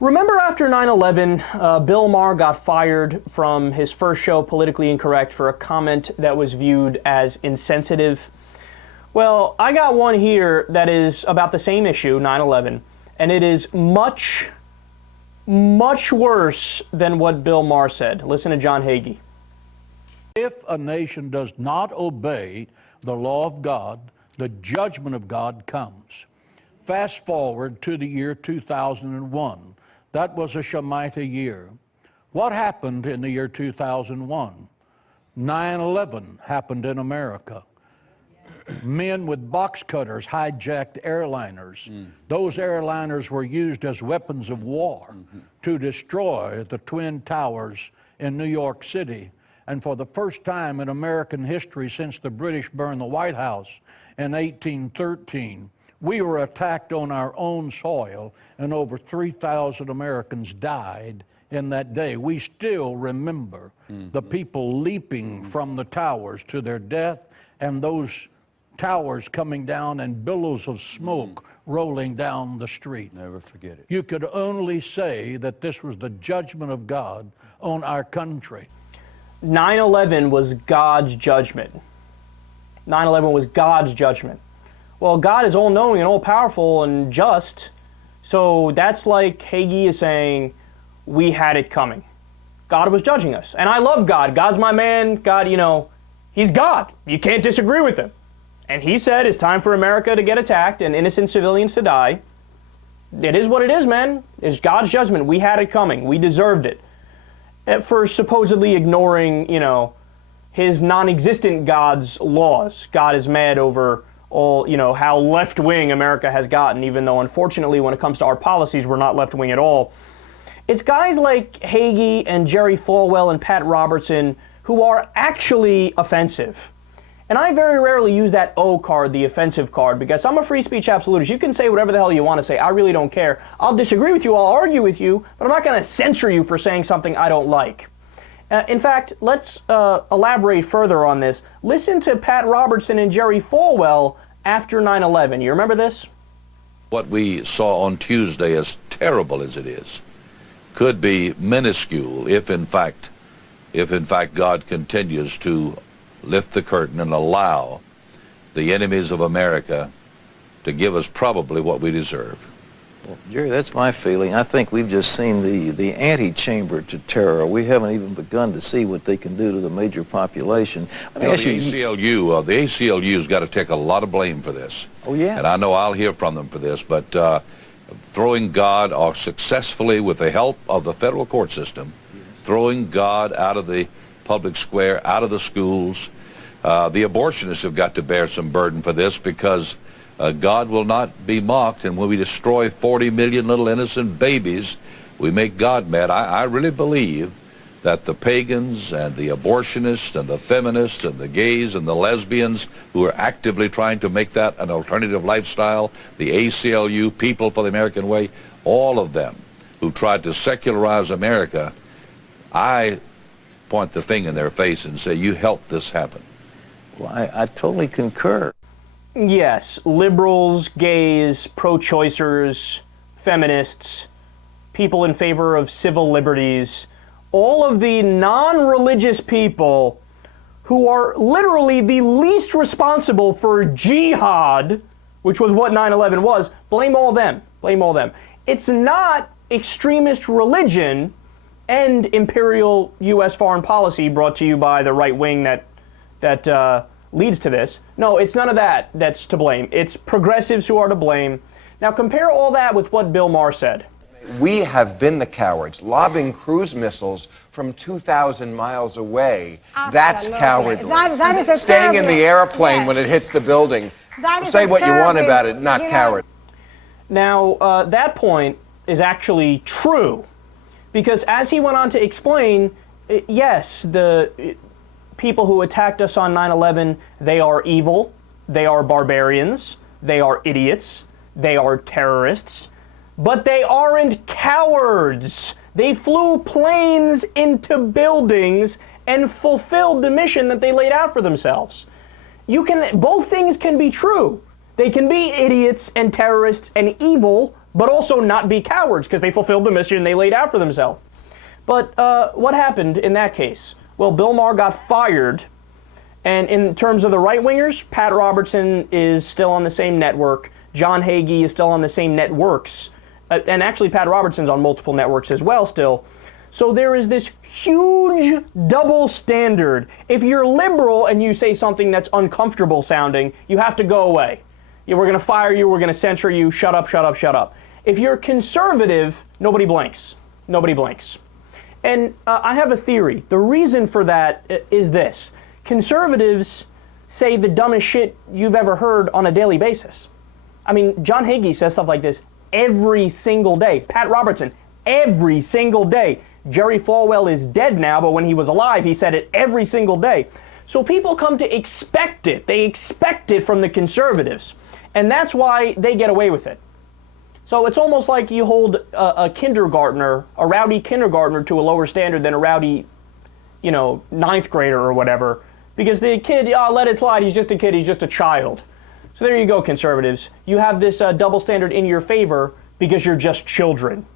Remember after 9/11, Bill Maher got fired from his first show, Politically Incorrect, for a comment that was viewed as insensitive? Well, I got one here that is about the same issue, 9/11, and it is much, much worse than what Bill Maher said. Listen to John Hagee. If a nation does not obey the law of God, the judgment of God comes. Fast forward to the year 2001. That was a Shemitah year. What happened in the year 2001? 9/11 happened in America. Men with box cutters hijacked airliners. Those airliners were used as weapons of war to destroy the Twin Towers in New York City. And for the first time in American history since the British burned the White House in 1813, we were attacked on our own soil, and over 3,000 Americans died in that day. We still remember the people leaping from the towers to their death, and those towers coming down and billows of smoke rolling down the street. Never forget it. You could only say that this was the judgment of God on our country. 9/11 was God's judgment. 9/11 was God's judgment. Well, God is all-knowing and all-powerful and just, so that's like Hagee is saying, we had it coming. God was judging us. And I love God. God's my man. God, he's God. You can't disagree with him. And he said it's time for America to get attacked and innocent civilians to die. It is what it is, man. It's God's judgment. We had it coming. We deserved it. For supposedly ignoring, his non-existent God's laws. God is mad over all, how left-wing America has gotten, even though, unfortunately, when it comes to our policies, we're not left-wing at all. It's guys like Hagee and Jerry Falwell and Pat Robertson who are actually offensive. And I very rarely use that O card, the offensive card, because I'm a free speech absolutist. You can say whatever the hell you want to say. I really don't care. I'll disagree with you, I'll argue with you, but I'm not going to censor you for saying something I don't like. In fact, let's elaborate further on this. Listen to Pat Robertson and Jerry Falwell after 9/11. You remember this? What we saw on Tuesday, as terrible as it is, could be minuscule if in fact God continues to lift the curtain and allow the enemies of America to give us probably what we deserve. Well, Jerry, that's my feeling. I think we've just seen the antechamber to terror. We haven't even begun to see what they can do to the major population. The ACLU's got to take a lot of blame for this. Oh, yeah. And I know I'll hear from them for this, but throwing God, or successfully with the help of the federal court system, throwing God out of the public square, out of the schools. The abortionists have got to bear some burden for this, because God will not be mocked, and when we destroy 40 million little innocent babies, we make God mad. I really believe that the pagans and the abortionists and the feminists and the gays and the lesbians who are actively trying to make that an alternative lifestyle, the ACLU, People for the American Way, all of them who tried to secularize America, I point the finger in their face and say, you helped this happen. Well, I totally concur. Yes, liberals, gays, pro-choicers, feminists, people in favor of civil liberties, all of the non-religious people who are literally the least responsible for jihad, which was what 9/11 was, blame all them. Blame all them. It's not extremist religion and imperial U.S. foreign policy brought to you by the right wing that leads to this. No, it's none of that that's to blame. It's progressives who are to blame. Now compare all that with what Bill Maher said. We have been the cowards, lobbing cruise missiles from 2,000 miles away. That's cowardly. That is a Staying in the airplane yes. when it hits the building. That is Say what you want terribly, about it, not coward. Now, that point is actually true, because as he went on to explain, yes, the people who attacked us on 9/11, they are evil, they are barbarians, they are idiots, they are terrorists, but they aren't cowards. They flew planes into buildings and fulfilled the mission that they laid out for themselves. Both things can be true. They can be idiots and terrorists and evil, but also not be cowards because they fulfilled the mission they laid out for themselves. But what happened in that case? Well, Bill Maher got fired, and in terms of the right-wingers, Pat Robertson is still on the same network. John Hagee is still on the same networks. And actually, Pat Robertson's on multiple networks as well still. So there is this huge double standard. If you're liberal and you say something that's uncomfortable sounding, you have to go away. We're going to fire you, we're going to censor you, shut up, shut up, shut up. If you're conservative, nobody blinks. Nobody blinks. And I have a theory. The reason for that is this. Conservatives say the dumbest shit you've ever heard on a daily basis. I mean, John Hagee says stuff like this every single day. Pat Robertson, every single day. Jerry Falwell is dead now, but when he was alive, he said it every single day. So people come to expect it. They expect it from the conservatives. And that's why they get away with it. So it's almost like you hold a kindergartner, a rowdy kindergartner, to a lower standard than a rowdy, ninth grader or whatever. Because the kid, let it slide, he's just a kid, he's just a child. So there you go, conservatives. You have this double standard in your favor because you're just children.